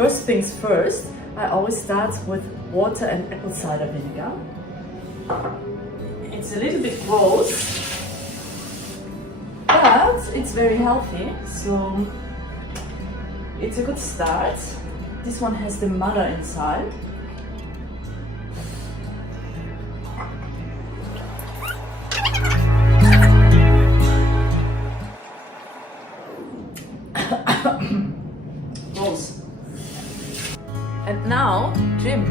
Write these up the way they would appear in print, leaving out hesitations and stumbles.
first things first, I always start with water and apple cider vinegar. It's a little bit gross, but it's very healthy, so it's a good start. This one has the mother inside. Gross. And now, Jim.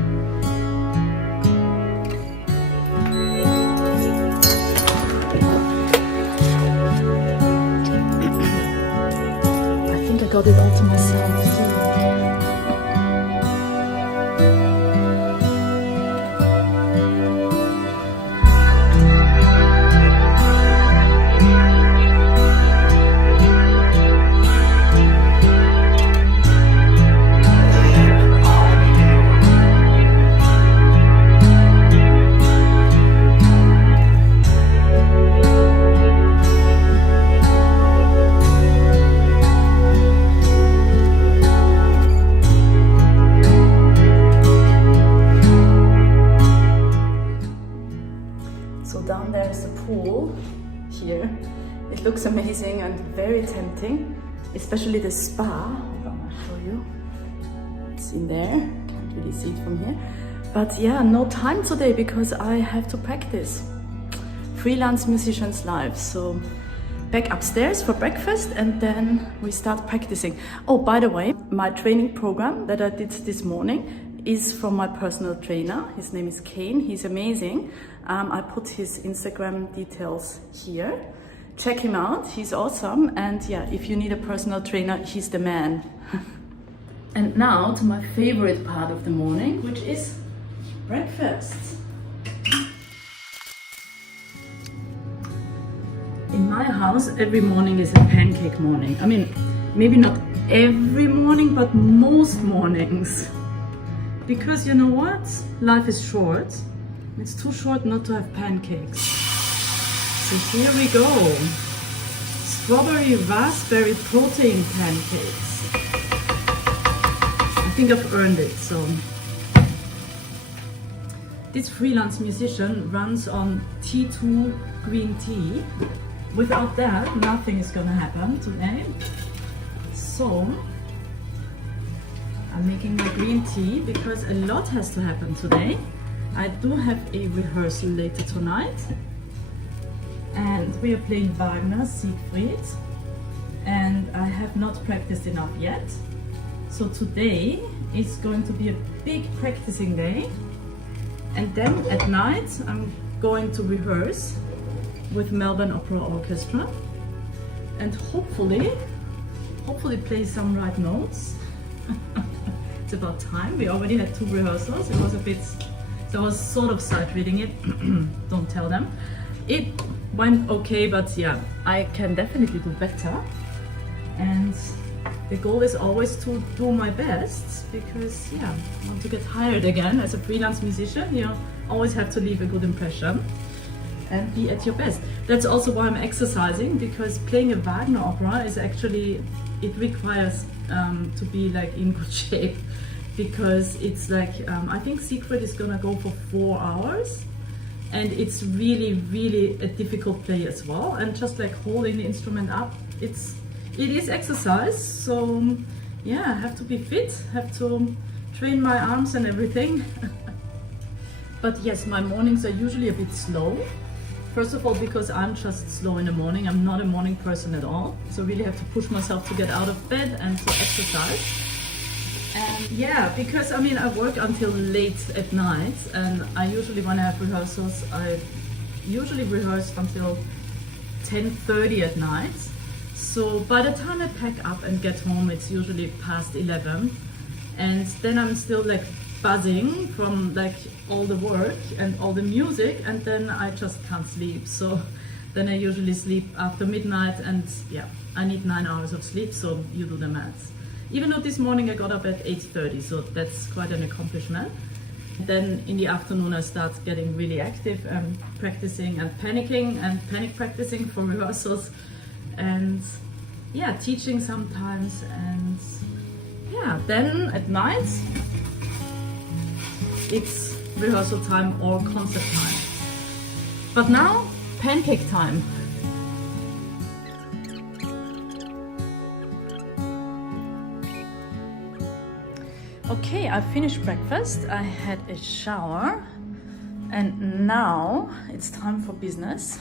I think I got it all to myself too. So down there is the pool here. It looks amazing and very tempting, especially the spa. Hold on, I'll show you. It's in there. Can't really see it from here. But yeah, no time today because I have to practice. Freelance musicians live. So back upstairs for breakfast and then we start practicing. Oh, by the way, my training program that I did this morning is from my personal trainer. His name is Kane. He's amazing. I put his Instagram details here. Check him out. He's awesome. And yeah, if you need a personal trainer, he's the man. And now to my favorite part of the morning, which is breakfast. In my house, every morning is a pancake morning. I mean, maybe not every morning, but most mornings. Because you know what? Life is short. It's too short not to have pancakes. So here we go. Strawberry raspberry protein pancakes. I think I've earned it, so. This freelance musician runs on T2 green tea. Without that, nothing is gonna happen today. So, I'm making my green tea because a lot has to happen today. I do have a rehearsal later tonight and we are playing Wagner, Siegfried, and I have not practiced enough yet. So today is going to be a big practicing day, and then at night I'm going to rehearse with Melbourne Opera Orchestra and hopefully play some right notes. It's about time. We already had 2 rehearsals. It was a bit, so I was sort of sight reading it. Don't tell them. It went okay, but yeah, I can definitely do better. And the goal is always to do my best because yeah, I want to get hired again as a freelance musician. You always have to leave a good impression and be at your best. That's also why I'm exercising, because playing a Wagner opera is actually, it requires to be like in good shape, because it's like I think Siegfried is gonna go for 4 hours and it's really a difficult play as well, and just like holding the instrument up, it is exercise. So yeah, I have to be fit, have to train my arms and everything. But yes, my mornings are usually a bit slow. First of all, because I'm just slow in the morning. I'm not a morning person at all. So really have to push myself to get out of bed and to exercise. And yeah, because I mean, I work until late at night, and I usually, when I have rehearsals, I usually rehearse until 10:30 at night. So by the time I pack up and get home, it's usually past 11. And then I'm still like buzzing from like all the work and all the music, and then I just can't sleep. So then I usually sleep after midnight, and yeah, I need 9 hours of sleep, so you do the maths. Even though this morning I got up at 8:30, so that's quite an accomplishment. Then in the afternoon I start getting really active and practicing and panic practicing for rehearsals, and yeah, teaching sometimes. And yeah, then at night it's rehearsal time or concert time. But now, pancake time. Okay, I finished breakfast, I had a shower, and now it's time for business.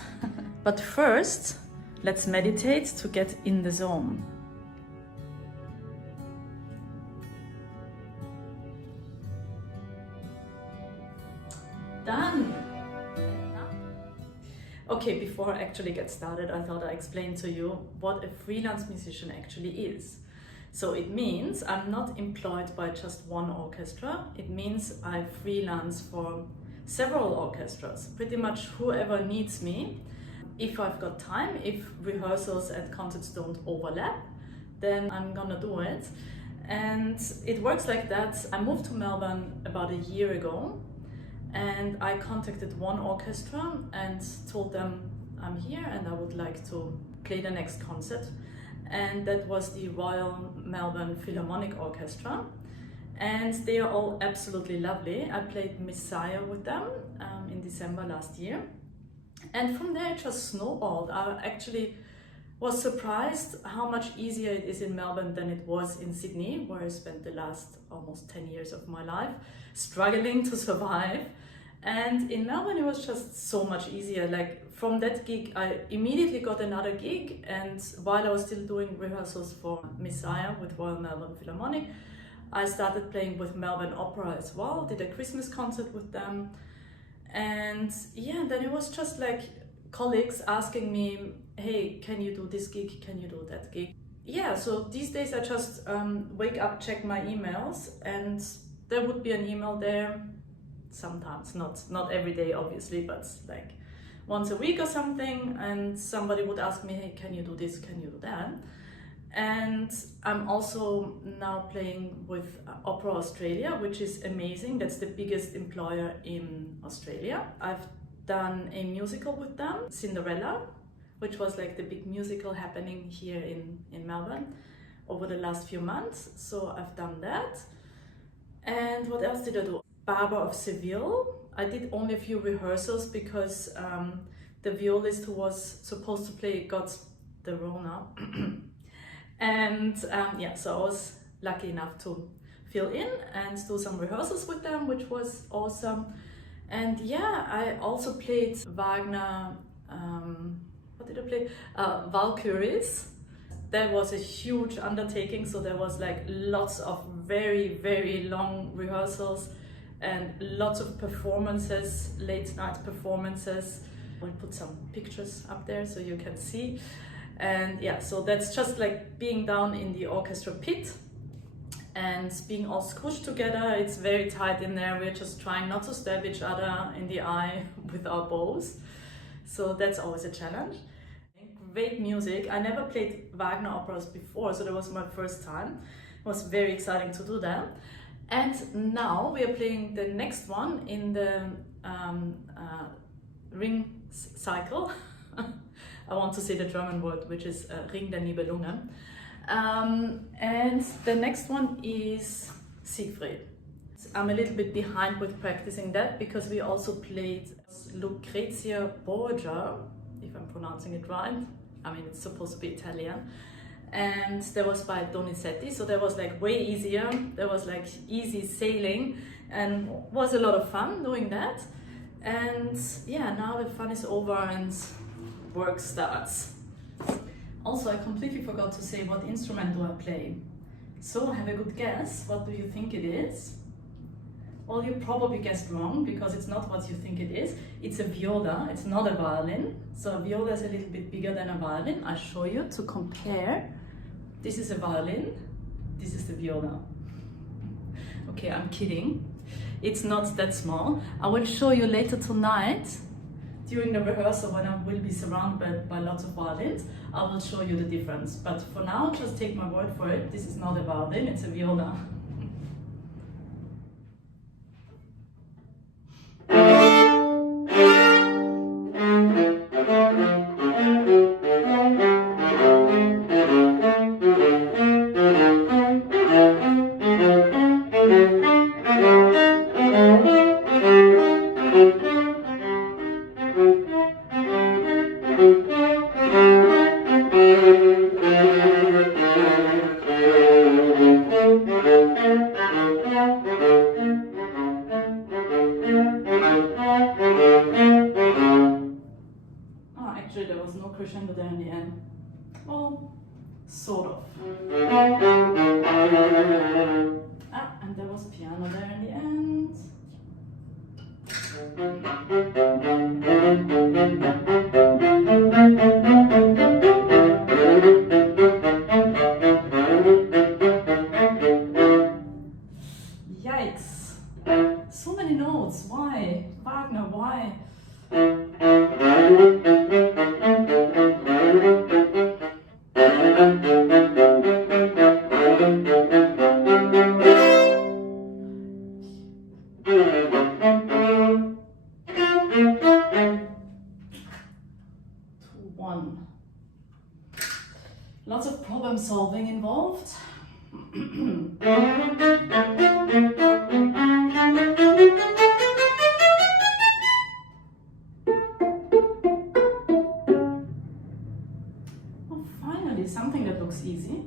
But first, let's meditate to get in the zone. Done! Okay, before I actually get started, I thought I'd explain to you what a freelance musician actually is. So it means I'm not employed by just one orchestra. It means I freelance for several orchestras, pretty much whoever needs me. If I've got time, if rehearsals and concerts don't overlap, then I'm gonna do it. And it works like that. I moved to Melbourne about a year ago, and I contacted one orchestra and told them I'm here and I would like to play the next concert. And that was the Royal Melbourne Philharmonic Orchestra. And they are all absolutely lovely. I played Messiah with them in December last year. And from there it just snowballed. I actually was surprised how much easier it is in Melbourne than it was in Sydney, where I spent the last almost 10 years of my life struggling to survive. And in Melbourne it was just so much easier. Like from that gig I immediately got another gig, and while I was still doing rehearsals for Messiah with Royal Melbourne Philharmonic, I started playing with Melbourne Opera as well, did a Christmas concert with them. And yeah, then it was just like colleagues asking me, hey, can you do this gig, can you do that gig? Yeah, so these days I just wake up, check my emails, and there would be an email there sometimes, not every day obviously, but like once a week or something, and somebody would ask me, hey, can you do this, can you do that? And I'm also now playing with Opera Australia, which is amazing. That's the biggest employer in Australia. I've done a musical with them, Cinderella, which was like the big musical happening here in Melbourne over the last few months. So I've done that. And what else did I do? Barbara of Seville. I did only a few rehearsals because the violist who was supposed to play got the Rona. And yeah, so I was lucky enough to fill in and do some rehearsals with them, which was awesome. And yeah, I also played Wagner, what did I play? Valkyries. That was a huge undertaking, so there was like lots of very, very long rehearsals and lots of performances, late night performances. I'll put some pictures up there so you can see. And yeah, so that's just like being down in the orchestra pit and being all squished together. It's very tight in there. We're just trying not to stab each other in the eye with our bows. So that's always a challenge. Great music. I never played Wagner operas before, so that was my first time. It was very exciting to do that. And now we are playing the next one in the ring cycle. I want to say the German word, which is Ring der Nibelungen. And the next one is Siegfried. I'm a little bit behind with practicing that because we also played Lucrezia Borgia, if I'm pronouncing it right. I mean, it's supposed to be Italian. And that was by Donizetti, so that was like way easier. That was like easy sailing and was a lot of fun doing that. And yeah, now the fun is over and work starts. Also, I completely forgot to say what instrument do I play. So have a good guess. What do you think it is? Well, you probably guessed wrong because it's not what you think it is. It's a viola, it's not a violin. So a viola is a little bit bigger than a violin. I'll show you to compare. This is a violin, this is the viola. Okay, I'm kidding. It's not that small. I will show you later tonight during the rehearsal when I will be surrounded by lots of violins. I will show you the difference. But for now, just take my word for it. This is not a violin, it's a viola. crescendo there in the end. Well, sort of. Ah, and there was piano there in the end. Yikes. So many notes. Why? Wagner, why? Lots of problem solving involved. Oh, finally, something that looks easy.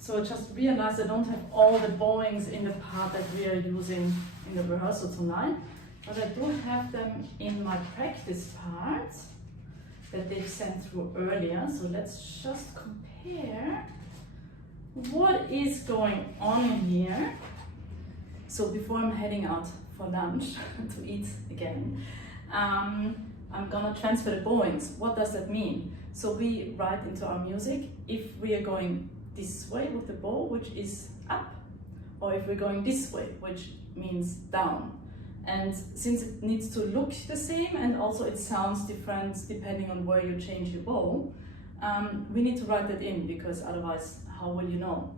So I just realized I don't have all the bowings in the part that we are using in the rehearsal tonight, but I do have them in my practice part that they've sent through earlier. So let's just compare what is going on in here. So before I'm heading out for lunch to eat again, I'm gonna transfer the bowings. What does that mean? So we write into our music if we are going this way with the bow, which is up, or if we're going this way, which means down. And since it needs to look the same and also it sounds different depending on where you change your bow, we need to write that in, because otherwise how will you know?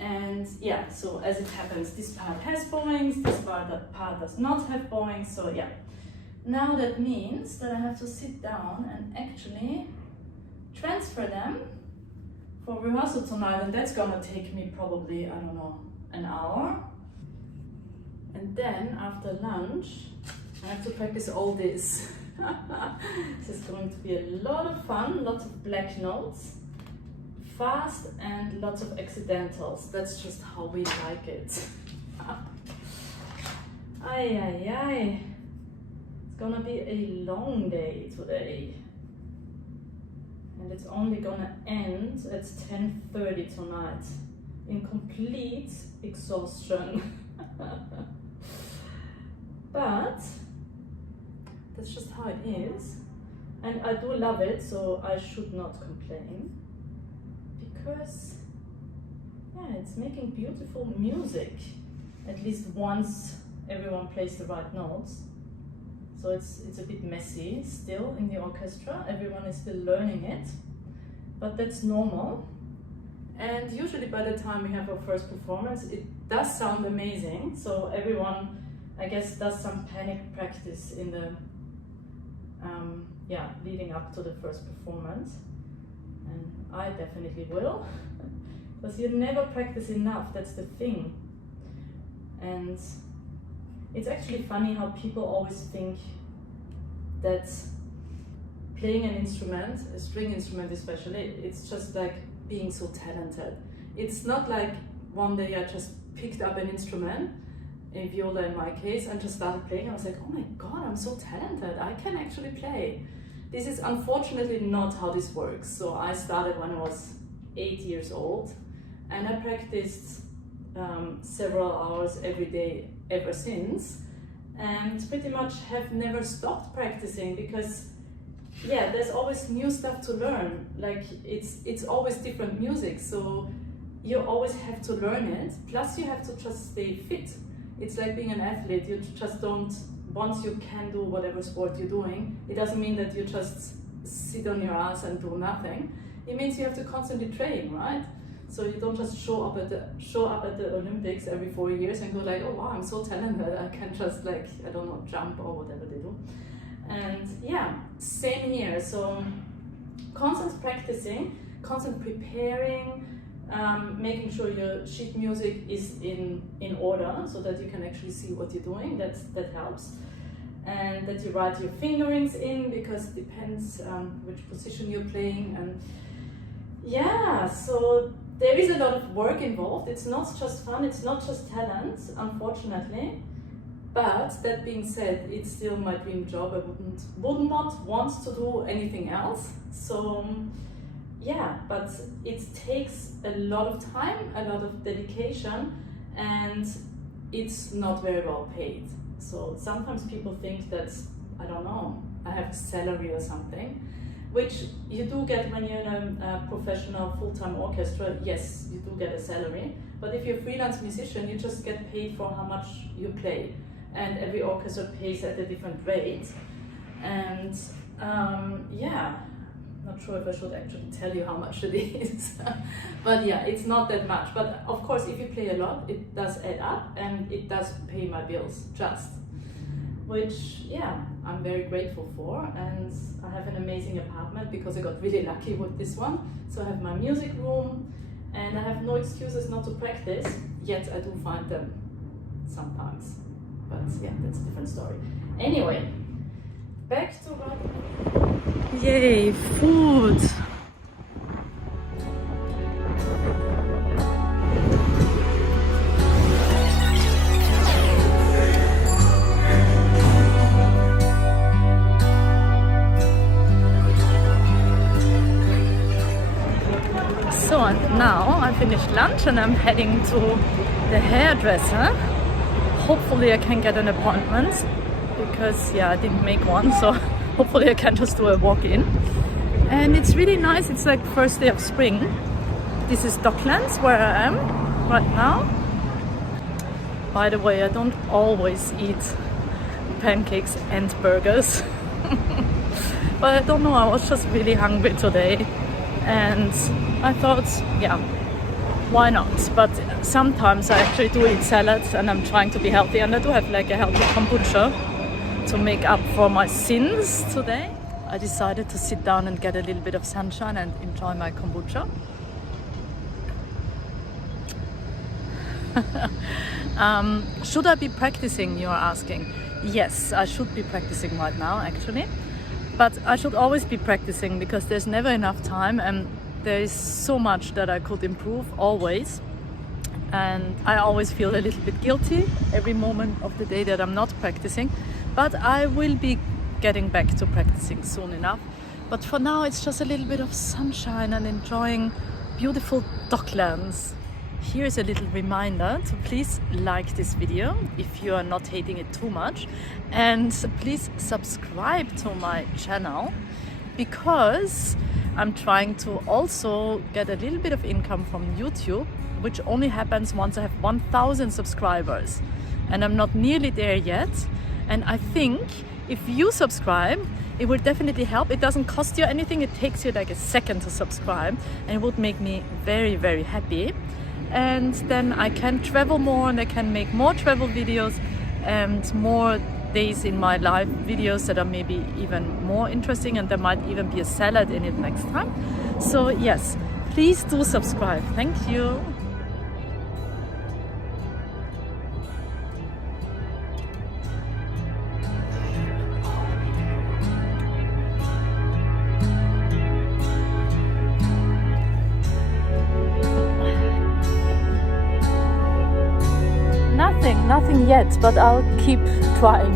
And yeah, so as it happens, this part has bowings, this part does not have bowings, so yeah. Now that means that I have to sit down and actually transfer them for rehearsal tonight, and that's gonna take me probably, I don't know, an hour. And then after lunch, I have to practice all this. This is going to be a lot of fun, lots of black notes, fast and lots of accidentals. That's just how we like it. Ay, ay, ay. It's gonna be a long day today. And it's only gonna end at 10:30 tonight in complete exhaustion. But that's just how it is. And I do love it, so I should not complain. Because, yeah, it's making beautiful music. At least once everyone plays the right notes. So it's a bit messy still in the orchestra. Everyone is still learning it, but that's normal. And usually by the time we have our first performance, it does sound amazing. So everyone, I guess, does some panic practice in the, leading up to the first performance. And I definitely will, because you never practice enough, that's the thing. And it's actually funny how people always think that playing an instrument, a string instrument especially, it's just like being so talented. It's not like one day I just picked up an instrument, a viola in my case, and just started playing. I was like, oh my god, I'm so talented, I can actually play. This is unfortunately not how this works. So I started when I was 8 years old, and I practiced several hours every day ever since, and pretty much have never stopped practicing, because yeah, there's always new stuff to learn. Like it's always different music, so you always have to learn it. Plus you have to just stay fit. It's like being an athlete. You just don't, once you can do whatever sport you're doing, it doesn't mean that you just sit on your ass and do nothing. It means you have to constantly train, right? So you don't just show up at the Olympics every 4 years and go like, oh wow, I'm so talented, I can just, like, I don't know, jump or whatever they do. And yeah, same here. So constant practicing, constant preparing, making sure your sheet music is in order so that you can actually see what you're doing. That helps. And that you write your fingerings in, because it depends which position you're playing. And yeah, so there is a lot of work involved. It's not just fun, it's not just talent, unfortunately. But that being said, it's still my dream job. I would not want to do anything else. So yeah, but it takes a lot of time, a lot of dedication, and it's not very well paid. So sometimes people think that, I don't know, I have a salary or something, which you do get when you're in a professional full-time orchestra. Yes, you do get a salary, but if you're a freelance musician, you just get paid for how much you play, and every orchestra pays at a different rate. And yeah, not sure if I should actually tell you how much it is, but yeah, it's not that much. But of course, if you play a lot, it does add up, and it does pay my bills, which yeah, I'm very grateful for. And I have an amazing apartment because I got really lucky with this one. So I have my music room, and I have no excuses not to practice, yet I do find them sometimes. But yeah, that's a different story. Anyway, back to what... Yay, food! So now I finished lunch and I'm heading to the hairdresser. Hopefully I can get an appointment, because yeah, I didn't make one, so hopefully I can just do a walk-in. And it's really nice. It's like first day of spring. This is Docklands, where I am right now. By the way, I don't always eat pancakes and burgers. But I don't know, I was just really hungry today, and I thought, yeah, why not? But sometimes I actually do eat salads, and I'm trying to be healthy, and I do have like a healthy kombucha to make up for my sins today. I decided to sit down and get a little bit of sunshine and enjoy my kombucha. Should I be practicing, you're asking? Yes, I should be practicing right now actually, but I should always be practicing, because there's never enough time, and there is so much that I could improve always. And I always feel a little bit guilty every moment of the day that I'm not practicing, but I will be getting back to practicing soon enough. But for now, it's just a little bit of sunshine and enjoying beautiful Docklands. Here's a little reminder to please like this video if you are not hating it too much, and please subscribe to my channel, because I'm trying to also get a little bit of income from YouTube, which only happens once I have 1,000 subscribers, and I'm not nearly there yet. And I think if you subscribe, it will definitely help. It doesn't cost you anything. It takes you like a second to subscribe, and it would make me very, very happy. And then I can travel more, and I can make more travel videos and more days in my life videos that are maybe even more interesting, and there might even be a salad in it next time. So yes, please do subscribe. Thank you. Nothing yet, but I'll keep trying.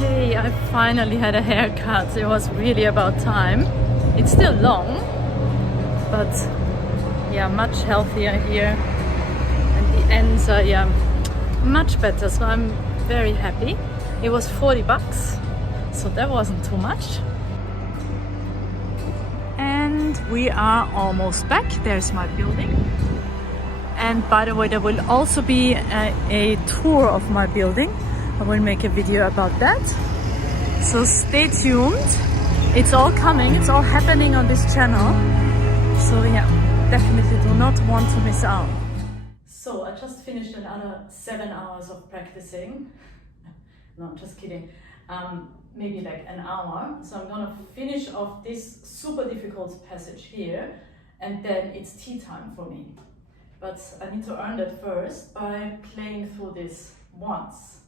Yay, I finally had a haircut. It was really about time. It's still long, but yeah, much healthier here. And the ends are, yeah, much better, so I'm very happy. It was 40 bucks, so that wasn't too much. And we are almost back. There's my building. And by the way, there will also be a tour of my building. I will make a video about that. So stay tuned. It's all coming. It's all happening on this channel. So yeah, definitely do not want to miss out. So So I just finished another 7 hours of practicing. No, I'm just kidding. Maybe like an hour. So I'm gonna finish off this super difficult passage here, and then it's tea time for me. But I need to earn that first by playing through this once.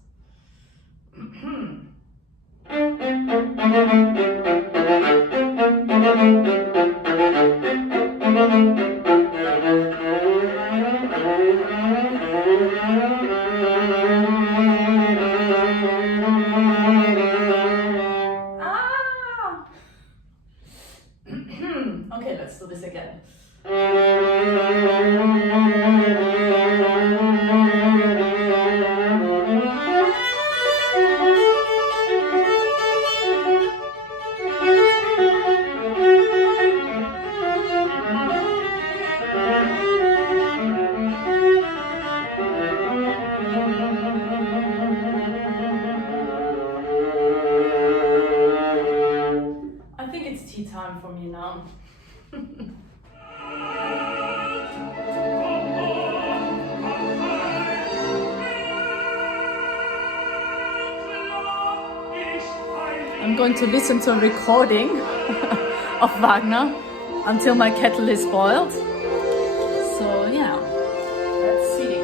Okay, let's do this again. I think it's tea time for me now. I'm going to listen to a recording of Wagner until my kettle is boiled. So yeah, let's see.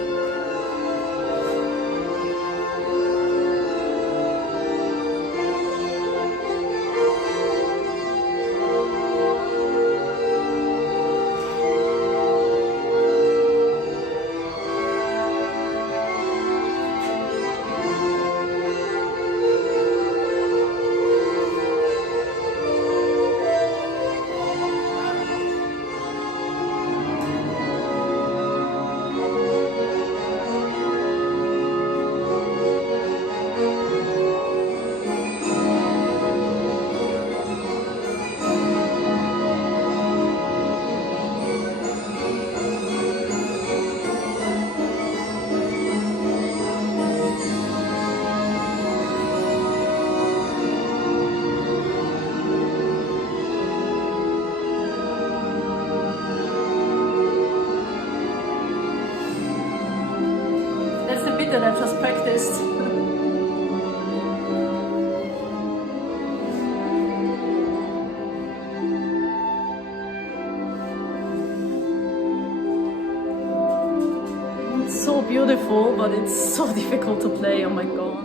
That I just practiced. It's so beautiful, but it's so difficult to play. Oh my god.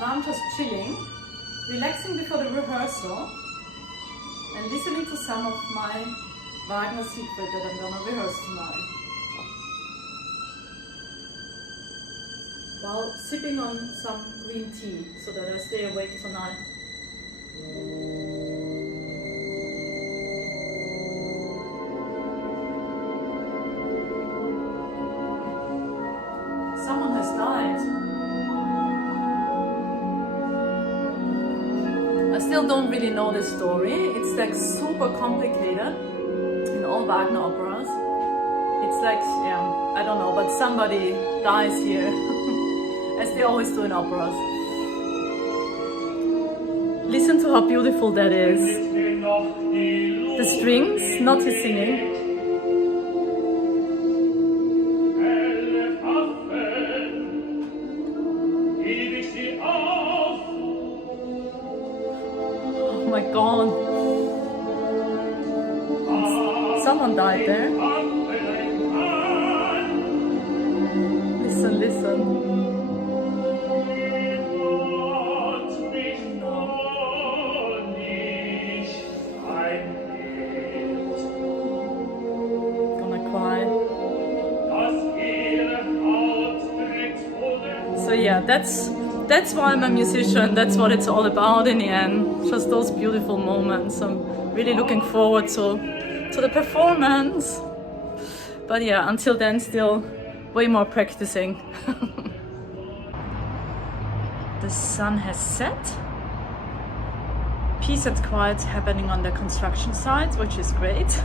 Now I'm just chilling, relaxing before the rehearsal, and listening to some of my Wagner Siegfried that I'm gonna rehearse tonight, while sipping on some green tea so that I stay awake tonight. Someone has died. I still don't really know the story. It's like super complicated in all Wagner operas. It's like, yeah, I don't know, but somebody dies here, as they always do in operas. Listen to how beautiful that is. The strings, not his singing. Oh my god. Someone died there. Listen, listen. Gonna cry. So yeah, that's why I'm a musician. That's what it's all about in the end. Just those beautiful moments. I'm really looking forward to the performance. But yeah, until then, still way more practicing. The sun has set. Peace and quiet happening on the construction site, which is great.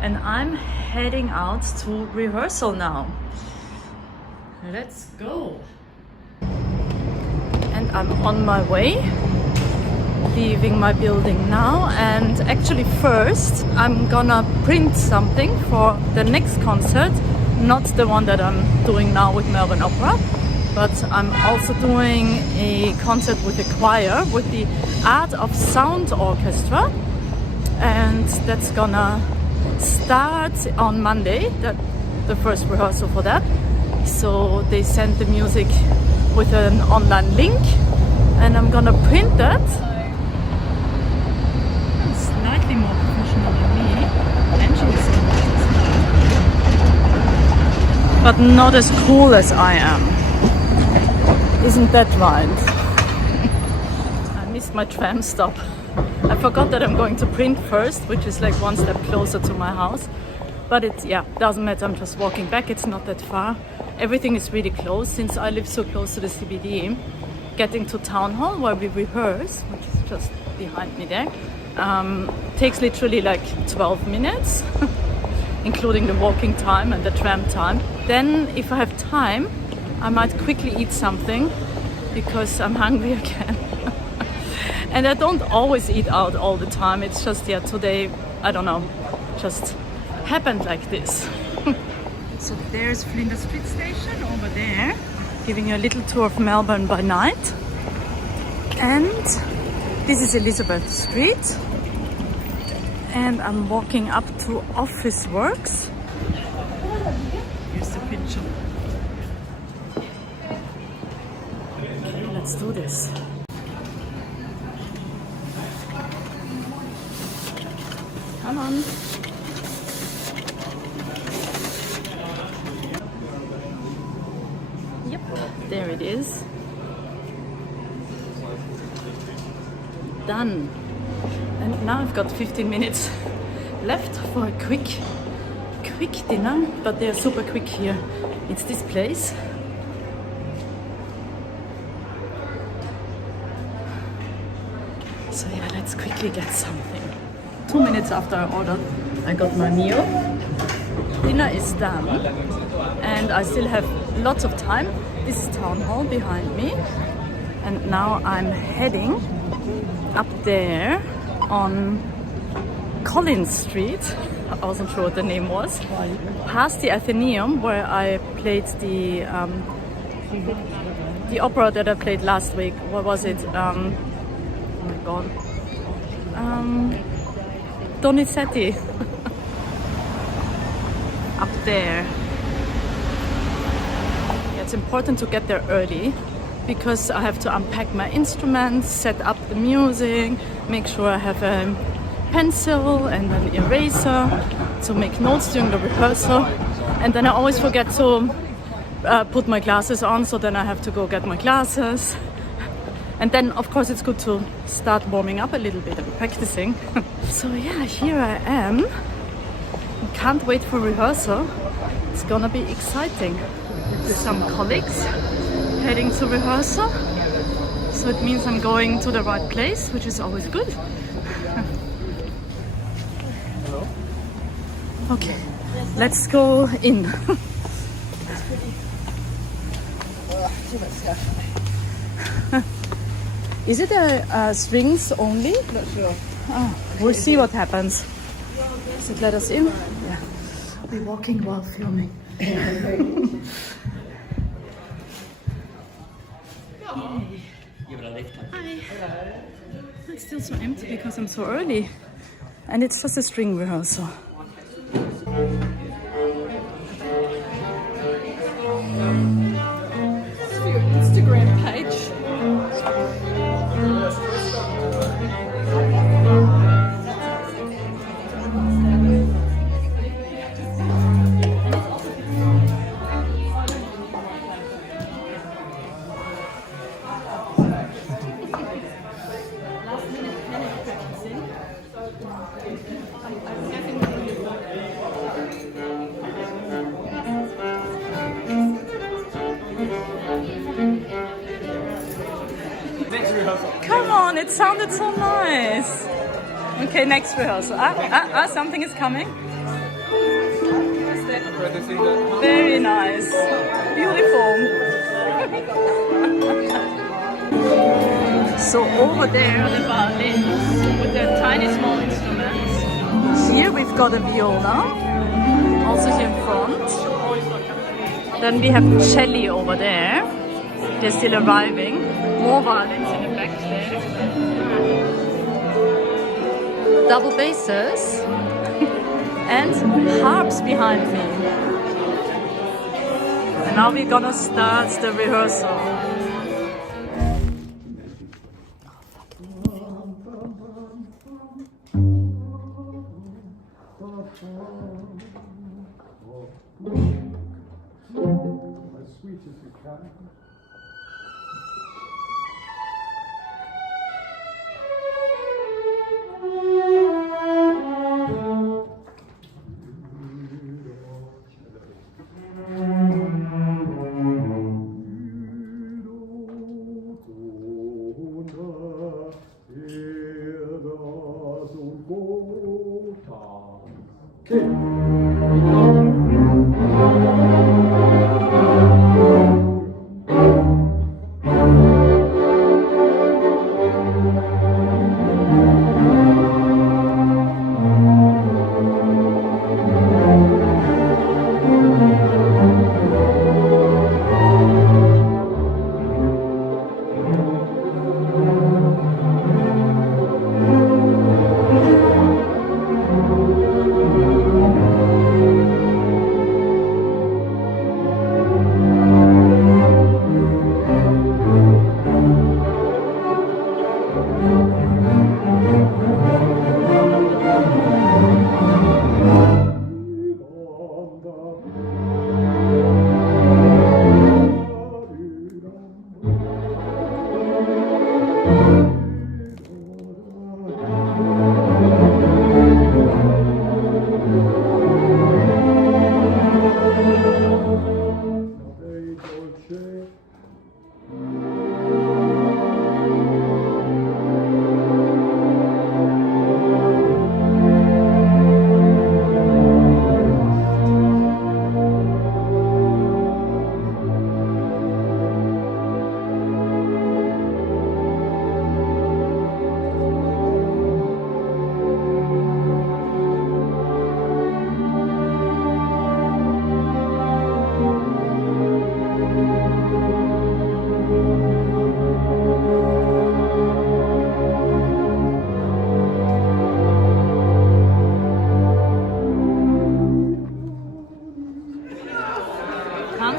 and I'm heading out to rehearsal now. Let's go. And I'm on my way, leaving my building now, and actually first I'm gonna print something for the next concert, not the one that I'm doing now with Melbourne Opera, but I'm also doing a concert with a choir with the Art of Sound Orchestra, and that's gonna start on Monday, the first rehearsal for that. So they sent the music with an online link, and I'm gonna print that. Slightly more professional than me, and she's but not as cool as I am. Isn't that right? I missed my tram stop. I forgot that I'm going to print first, which is like one step closer to my house. But it, yeah, doesn't matter, I'm just walking back, it's not that far. Everything is really close since I live so close to the CBD. Getting to Town Hall where we rehearse, which is just behind me there, takes literally like 12 minutes, including the walking time and the tram time. Then if I have time, I might quickly eat something because I'm hungry again. And I don't always eat out all the time, it's just, yeah, today, I don't know, just happened like this. So there's Flinders Street Station over there, giving you a little tour of Melbourne by night. And this is Elizabeth Street. And I'm walking up to Office Works. Here's the picture. Okay, let's do this. Come on. Yep, there it is. Done. And now I've got 15 minutes left for a quick dinner, but they're super quick here. It's this place. So yeah, let's quickly get something. 2 minutes after I ordered, I got my meal. Dinner is done, and I still have lots of time. This is Town Hall behind me, and now I'm heading up there on Collins Street. I wasn't sure what the name was. Past the Athenaeum, where I played the opera that I played last week. What was it? Oh my god. Donizetti. Up there. Yeah, it's important to get there early because I have to unpack my instruments, set up the music, make sure I have a pencil and an eraser to make notes during the rehearsal. And then I always forget to put my glasses on, so then I have to go get my glasses. And then, of course, it's good to start warming up a little bit and practicing. So yeah, here I am. Can't wait for rehearsal. It's gonna be exciting. With some colleagues heading to rehearsal. So it means I'm going to the right place, which is always good. Hello? Okay, let's go in. Is it a strings only? Not sure. Oh, we'll see what happens. Does it let us in? Yeah. I'll be walking while filming. Hi. It's still so empty because I'm so early. And it's just a string rehearsal. That's for your Instagram page. Come on, it sounded so nice. Okay, next rehearsal. Something is coming. Very nice. Beautiful. So over there, the violins with their tiny small instruments. Here we've got a viola, also here in front. Then we have cello over there. They're still arriving. More violins in the back there. Double basses and harps behind me. And now we're gonna start the rehearsal. As sweet as you can.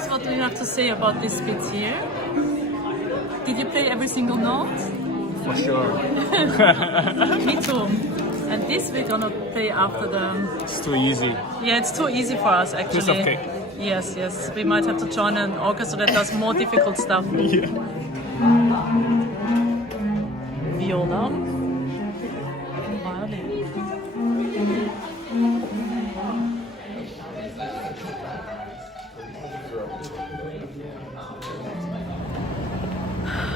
What do you have to say about this bit here? Did you play every single note? For sure. Me too. And this we're gonna play after the... It's too easy. Yeah, it's too easy for us actually. Piece of cake. Yes, yes. We might have to join an orchestra that does more difficult stuff. Yeah. Viola. Violin.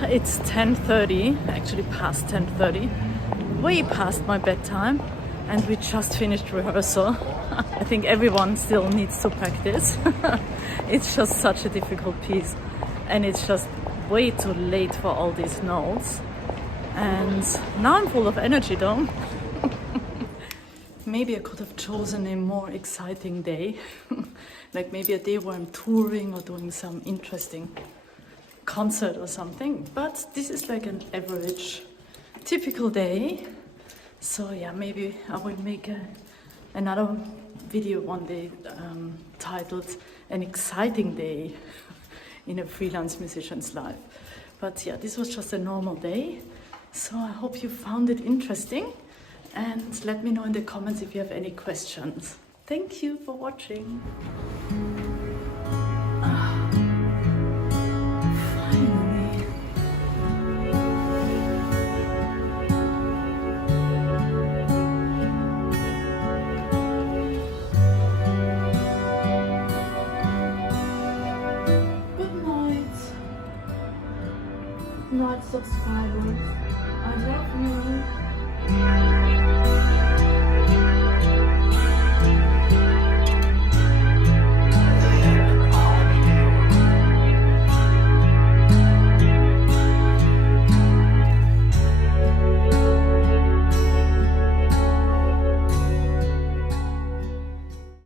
It's 10:30, actually past 10:30, way past my bedtime, and we just finished rehearsal. I think everyone still needs to practice. It's just such a difficult piece, and it's just way too late for all these notes. And now I'm full of energy though. Maybe I could have chosen a more exciting day, like maybe a day where I'm touring or doing some interesting concert or something, but this is like an average typical day. So yeah, maybe I will make another video one day titled An Exciting Day in a Freelance Musician's Life. But yeah, this was just a normal day, so I hope you found it interesting, and let me know in the comments if you have any questions. Thank you for watching. Not subscribers.